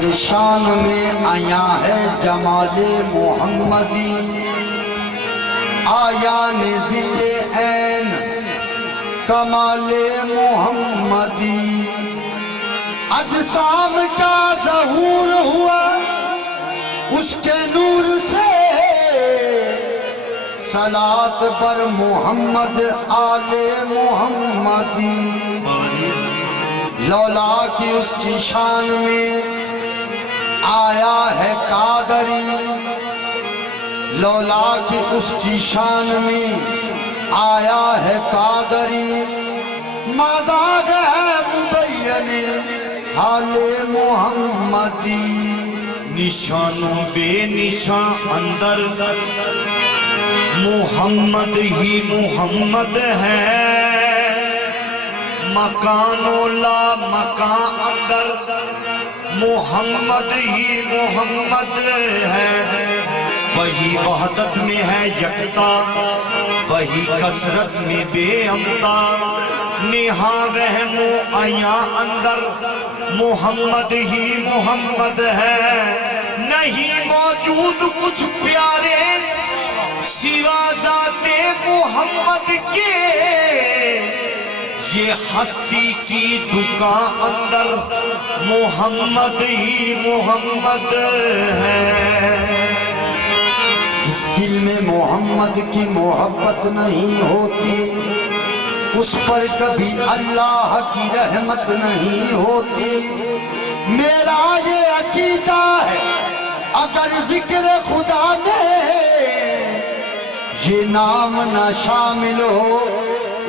हर शान में आया है जमाले मोहम्मदी, आया निज़िले ऐन कमाले मोहम्मदी। अजसाम का ज़हूर हुआ उसके नूर से, सलात पर मोहम्मद आले मोहम्मदी। लौला की उसकी शान में आया है कादरी, लौला की उसकी शान में आया है कादरी। मज़ाक है मुबय्यने हाले मोहम्मदी। निशानों बेनिशान अंदर मोहम्मद ही मोहम्मद है, मकानो ला मकान अंदर मोहम्मद ही मोहम्मद है। वही वहदत में है यकता, वही कसरत में बेअमता। नेहा वहमो आया अंदर मोहम्मद ही मोहम्मद है। नहीं मौजूद कुछ प्यारे सिवा जाते मोहम्मद के, ये हस्ती की दुकान अंदर मोहम्मद ही मोहम्मद है। जिस दिल में मोहम्मद की मोहब्बत नहीं होती, उस पर कभी अल्लाह की रहमत नहीं होती। मेरा ये अकीदा है, अगर जिक्र खुदा में ये नाम ना शामिल हो,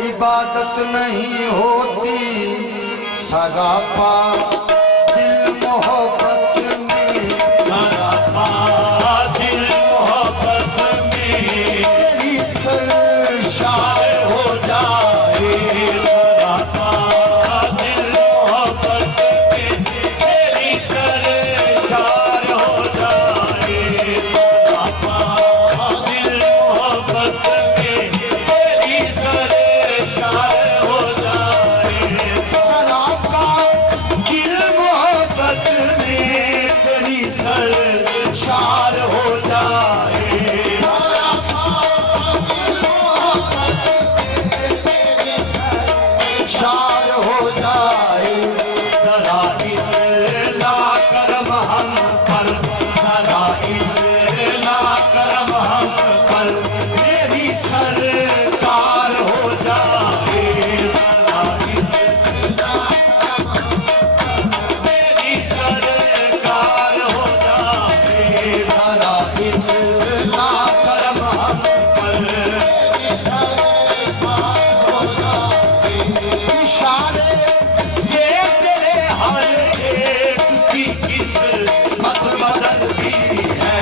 इबादत नहीं होती। सरापा दिल मोहब्बत में, सरापा दिल मोहब्बत में तेरी सरशार हो जाए। सरापा दिल मोहब्बत में तेरी सरशार हो जाए। सरापा दिल मोहब्बत में तेरी सरशार हो जाए। सरापा दिल मोहब्बत में तेरी सरशार हो जाए। शार हो जाए। जरा इतना करम हम पर, जरा इतना करम हम पर मेरी सरकार हो जाए। जरा इतना मेरी सरकार हो जाए। जरा इतना करम हम पर इशारे से तेरे हर एक की किस्मत बदलती है।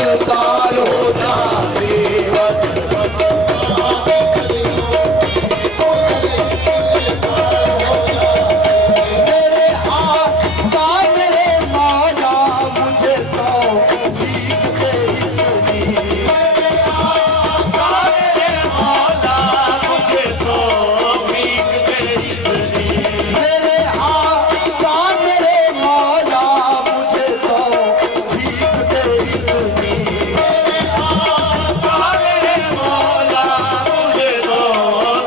सरकार हो जाए मेरे आका मेरे मौला मुझे तो सीख दे इतनी मेरे आका मेरे मौला मुझे तो भीख दे इतनी मेरे आका मेरे मौला मुझे तो सीख दे इतनी मेरे आका मेरे मौला मुझे तो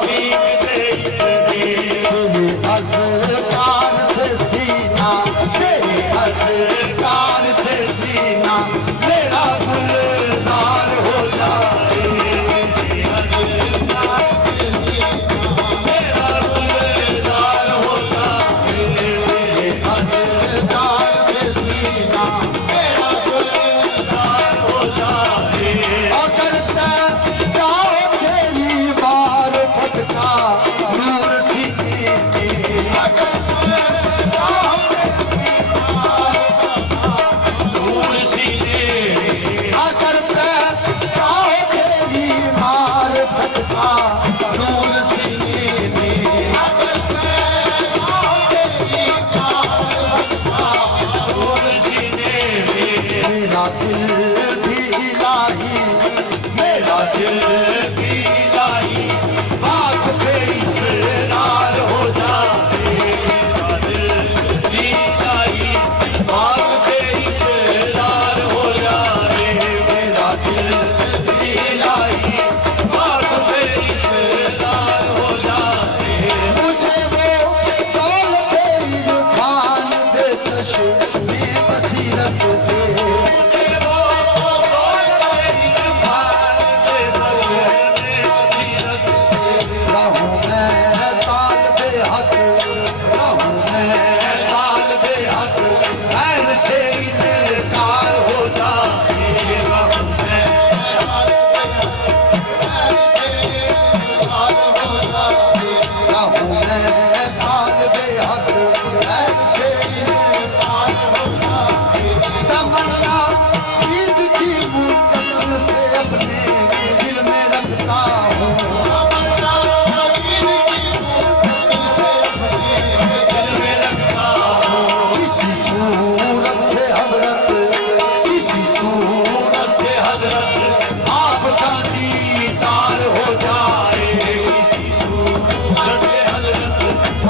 भीख दे इतनी तेरे अज़कार से सीना तेरे अज़कार से सीना मेरा गुलजार हो जाए मेरा गुलजार हो जाए तेरे अज़कार से सीना गुलजार हो जाए अगर जाओ खेली बार फटका नूर सीने में दूर सीने अगर जाओ खेली बार फटका नूर सीने में दूर सीने मेरा दिल भी इलाही मेरा दिल भी लाई बात पे इसरार हो जाए मेरा दिल भी लाई बात पे इसरार हो जाए मेरा दिल भी लाई बात पे इसरार हो जाए मुझे वो दौलत इरफान दे चश्मे बसीरत दे मुझे वो दौलत इरफान दे बस में बसीरत रहूं मैं तालिबे हक रहूं मैं तालिबे हक ऐन से इनकार हो जाए रहूं मैं रहूं मैं तालिबे हक ऐसे तमन्ना ईद की मुद्दत से अपने दिल में रखता हूँ दिल में रखता हूँ किसी सूरत से हजरत किसी सूरत से हजरत आपका दीदार हो जाए किसी सूरत से हजरत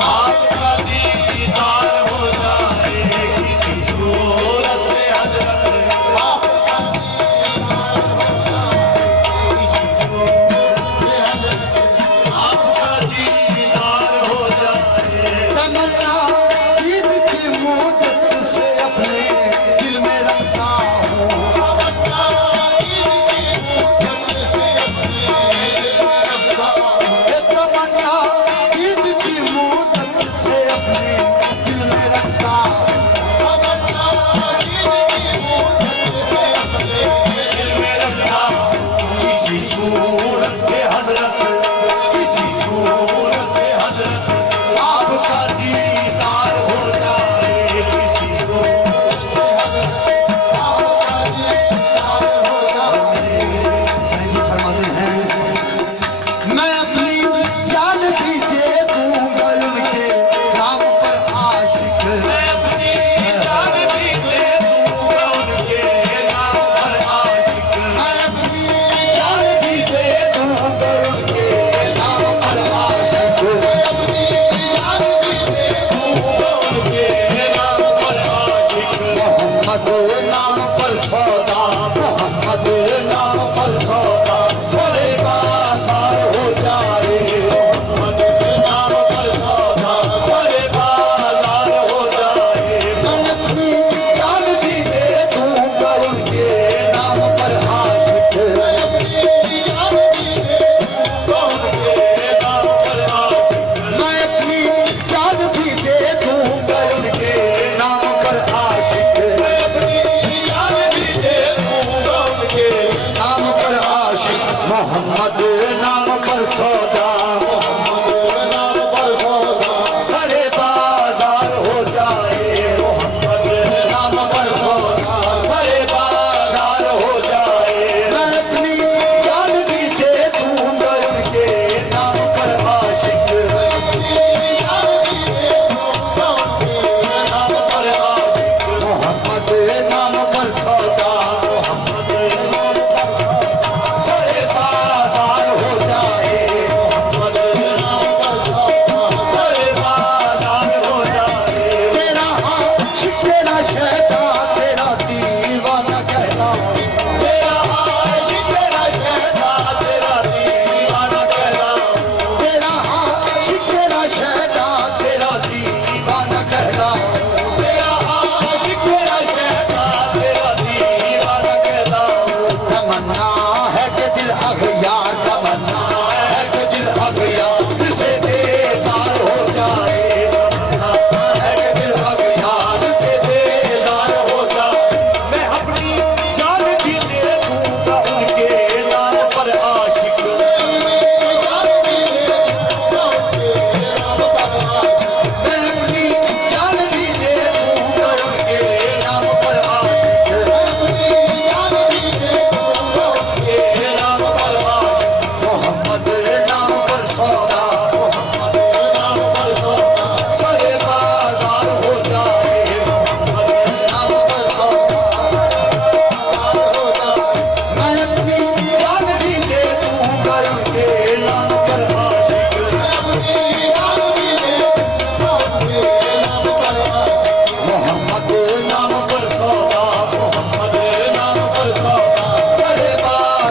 आपका दीदार हो जाए किसी सूरत से हजरत आपका दीदार हो जाए तमन्ना ईद की मुद्दत से अपने दिल में रखता हूँ ये तमन्ना ईद की मुद्दत से अपने दिल में रखता हूँ दिल में रखता हूँ किसी सूरत से हजरत किसी सूरत से हजरत आपका दीदार हो जाए किसी सूरत से सही फरमाते हैं मैं अपनी जान भी दे दूंगा उनके नाम पर आशिक मैं अपनी जान भी दे दूंगा उनके नाम पर आशिक मैं अपनी जान भी दे दूंगा उनके नाम पर आशिक दूंगा उनके नाम पर आशिक मोहम्मद नाम पर सौदा मोहम्मद नाम पर सौदा सारे बाजार हो जाए मोहम्मद नाम पर सौदा सारे बाजार हो जाए मैं अपनी जान भी दे दूंगा उनके नाम पर आशिक उनके नाम पर आशिक मैं अपनी जान भी दे दूंगा उनके नाम पर आशिक मैं अपनी जान भी दे दूंगा उनके नाम पर आशिक मोहम्मद नाम पर सौदा सारे बाजार हो जाए मोहम्मद नाम पर सौदा सारे बाजार हो जाए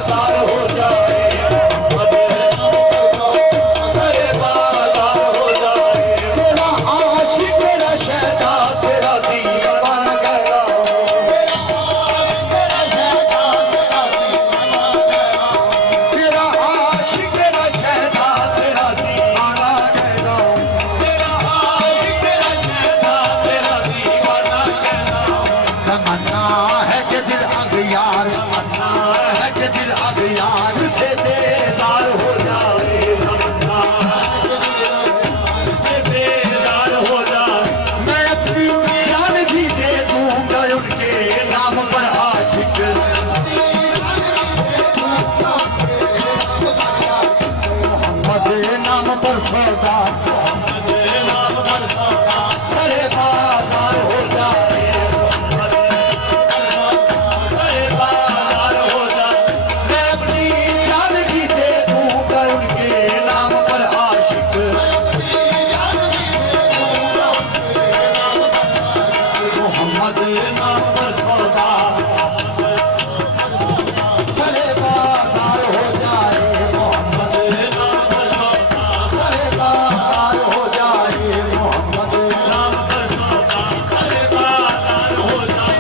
बाजार हो जाए मोहम्मद सरे बाजार हो जाए तेरा आशिक तेरा शहदा तेरा दीवाना कहलाऊं तेरा आशिक तेरा शहदा तेरा दीवाना कहलाऊं तेरा आशिक तेरा शहदा तेरा दीवाना कहलाऊं तमन्ना है कि दिल अगियार तमन्ना है कि दिल अगियार से बेजार हो जाए तमन्ना से बेजार हो जाए मैं अपनी जान भी दे दूंगा उनके नाम पर आशिक मोहम्मद नाम पर सौदा सरे बाजार हो जाए सरे बाजार हो जाए मैं अपनी जान भी दे दूंगा उनके नाम पर आशिक मोहम्मद नाम पर सौदा सरे बाजार हो जाए मोहम्मद नाम पर सौदा सरे बाजार हो जाए मोहम्मद नाम पर सौदा सरे बाजार हो जाए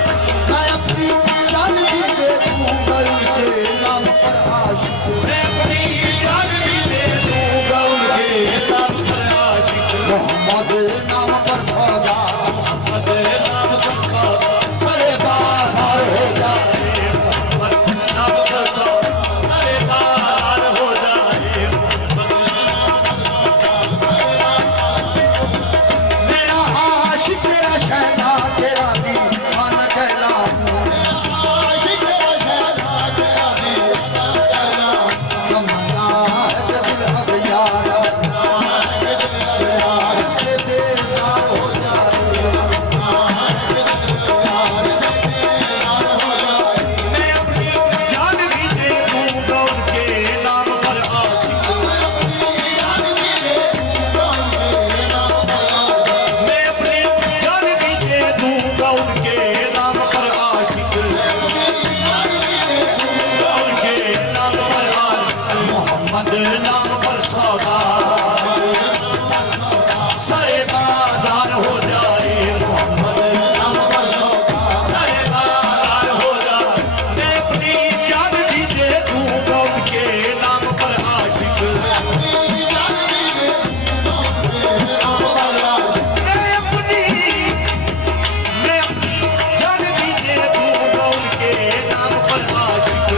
मैं अपनी जान भी दे दूंगा उनके नाम पर आशिक मैं अपनी जान भी दे दूंगा उनके नाम पर आशिक मोहम्मद नाम पर सौदा मोहम्मद नाम पर सौदा सरे बाजार हो जाए मोहम्मद नाम पर सौदा सरे बाजार हो जाए मेरा आशिक तेरा शहदा तेरा दीवाना कहलाऊं तमन्ना है कि दिल अगियार से देदार हो जाए मैं अपनी जान भी दे दूंगा उनके नाम पर आशिक मैं अपनी जान भी दे दूंगा उनके नाम पर आशिक उनके नाम पर आशिक मोहम्मद नाम पर सौदा सरे बाजार हो जाए मोहम्मद नाम पर सौदा सरे बाजार हो जाए मैं अपनी जान भी दे दूंगा उनके नाम पर आशिक मैं अपनी जान भी दे दूंगा उनके नाम पर आशिक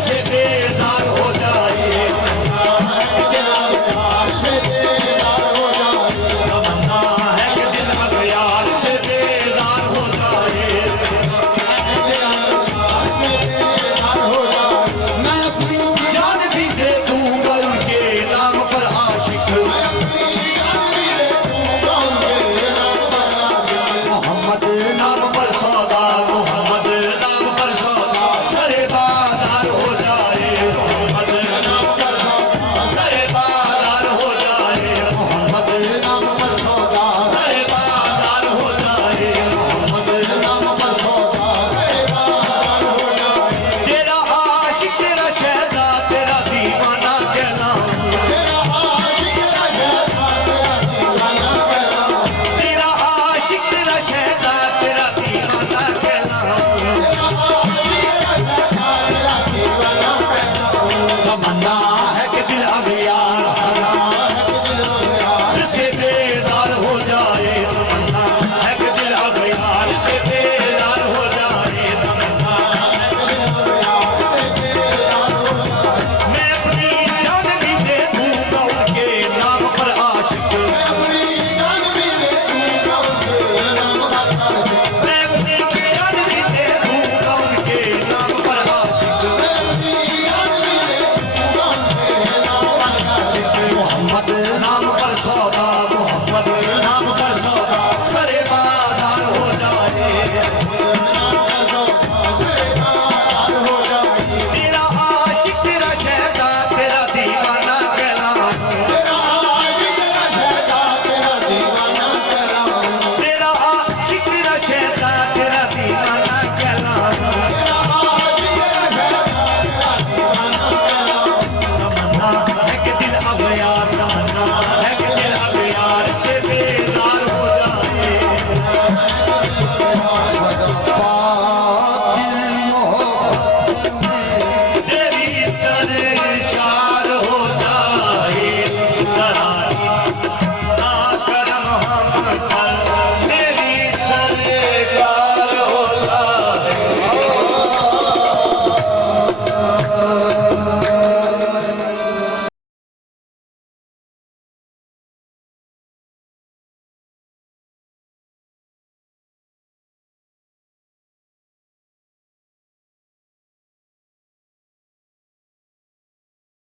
से बेजार हो जाए